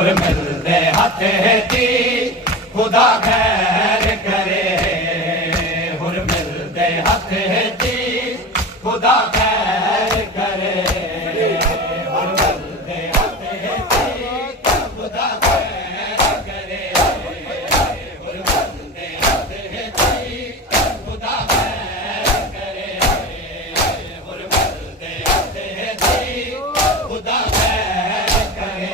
हुर मिलदे हथ दी खुदा खैर करे हुर मिलदे हथ दी खुदा खैर करे हुर मिलदे हथ दी खुदा खैर करे हुर मिलदे हथ दी खुदा खैर करे हुर मिलदे हथ दी खुदा खैर करे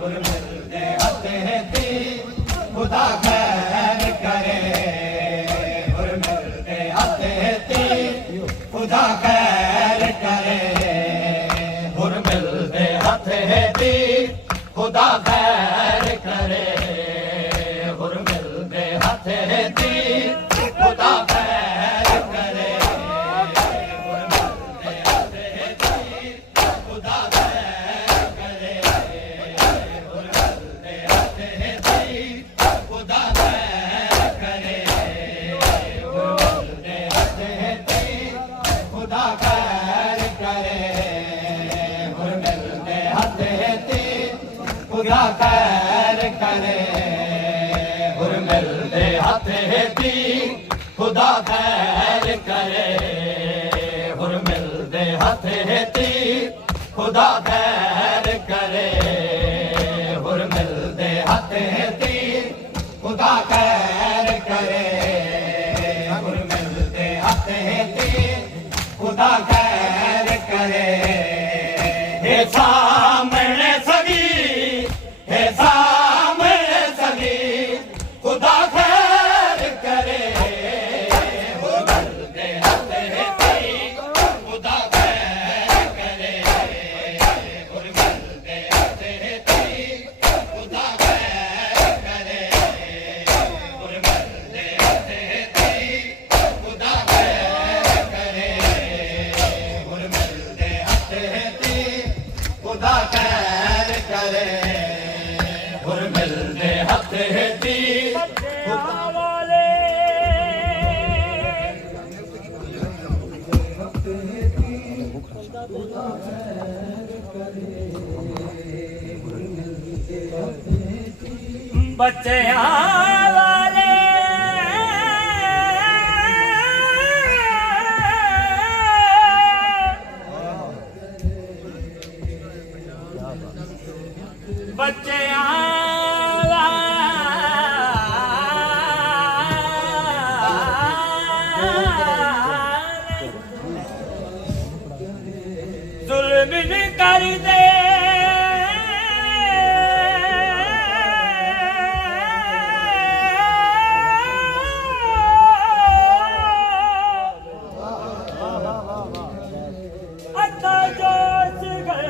हुर मिलदे हथ दी खुदा खैर करे हुर मिलदे हथ दी खुदा खैर करे हुर मिलदे हथ दी खुदा खैर करे हुर मिलदे हथ दी खुदा खैर करे हुर मिलदे हथ दी खुदा खैर करे हुर मिलदे हथ दी खुदा खैर करे हुर मिलदे हथ दी खुदा खैर करे हुर मिलदे हथ दी खुदा खैर करे हुर मिलदे हथ दी खुदा खैर करे हुर मिलदे हथ दी खुदा खैर करे हुर मिलदे हथ दी खुदा खैर करे हुर मिलदे हथ दी खुदा खैर करे हे सामने सगी हे सामने सगी खुदा खैर करे हुर मिलदे हथ दी खुदा खैर करे हुर मिलदे हथ दी खुदा खैर करे हुर मिलदे हथ दी खुदा खैर करे हुर मिलदे हथ दी खुदा खैर करे हुर मिलदे हथ दी बच्चियां वाले बच्चियां जुल्म कर दे अता जोश गए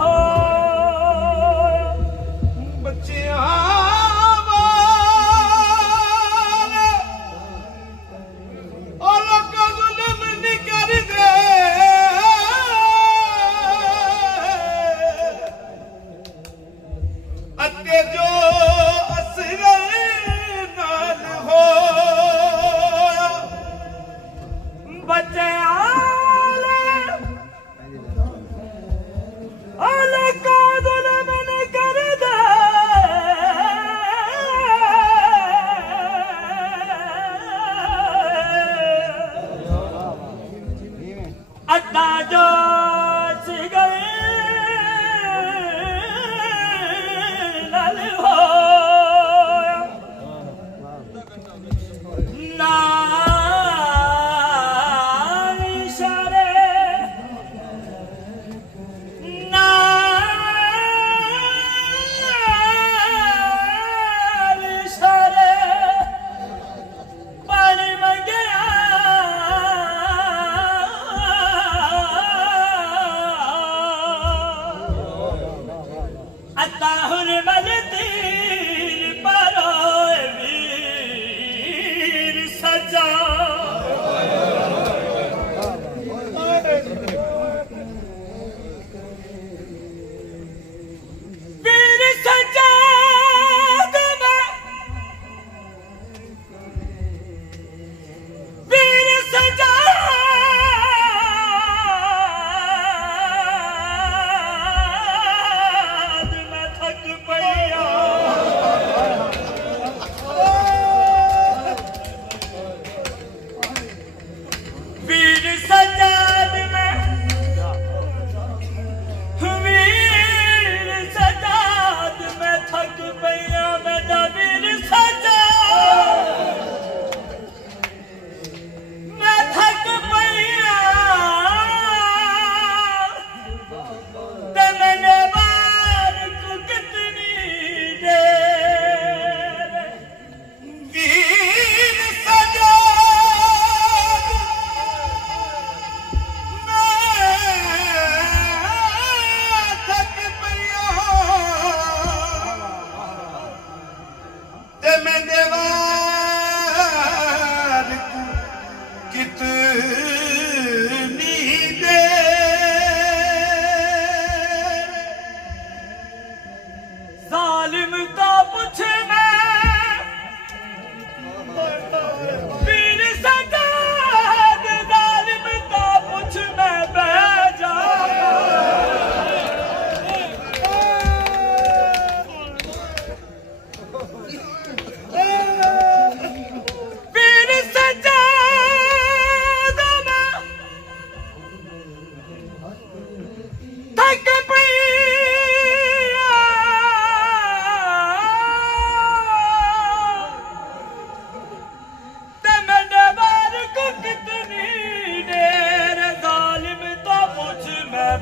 हो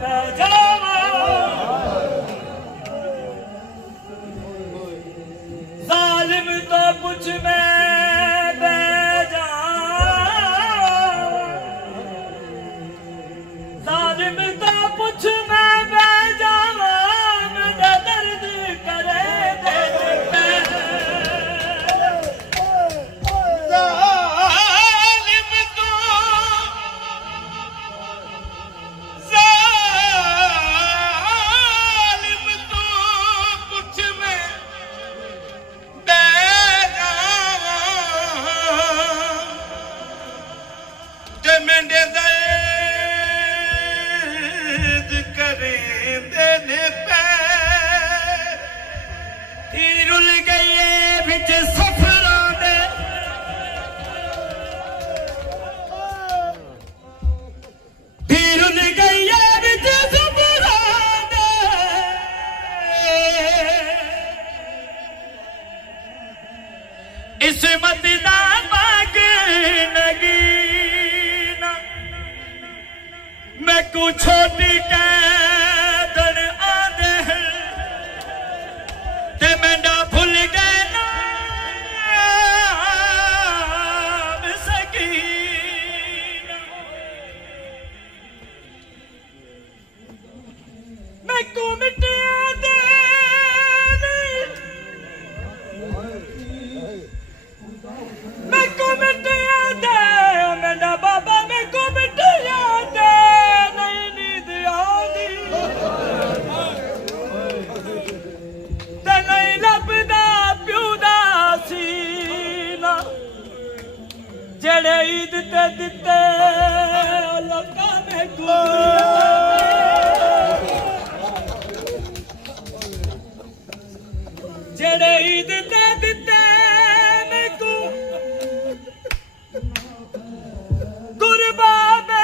बह जावा जालिम तो कुछ मैं बह जावा जालिम तो कुछ मैं बह जावा मेरा दर्द करे रुल गई बिच सफरां दे रुल गई बिच सफरां दे इसमत दा मांग नगीना मैं को छोटी कैदन आंदे ते मैंडा भुल गए नाम सकीना मैं को मिटिया दे मैं को मिटिया दे मैंडा बाबा मैं को मिटिया दे नहीं नींद आती ते नहीं लभदा प्यू दा सीना जेड़े ईद ते दिते लोकां ने जेड़े ईद ते दिते मैनू गुरबाबे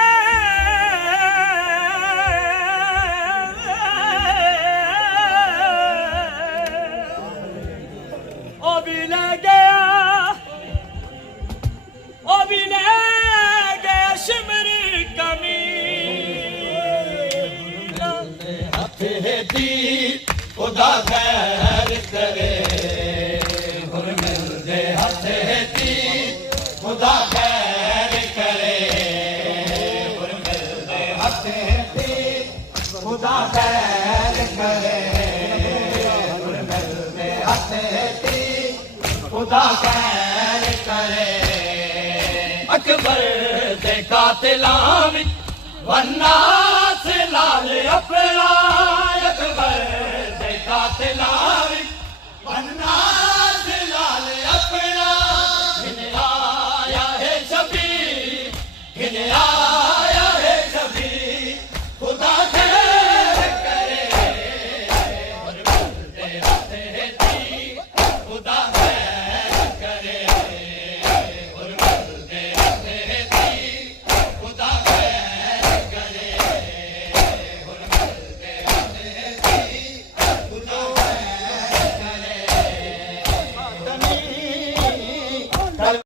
ओ भी ले गया ओ भी ले गया शिमरी कमी हथे दी खुदा खैर करे हुन मिलदे हथे दी खुदा खैर करे हुन मिलदे हथे दी खुदा खैर करे हुन मिलदे हथे दी खुदा खैर करे अकबर दे कातिलां विच वन्ना से लाल अपना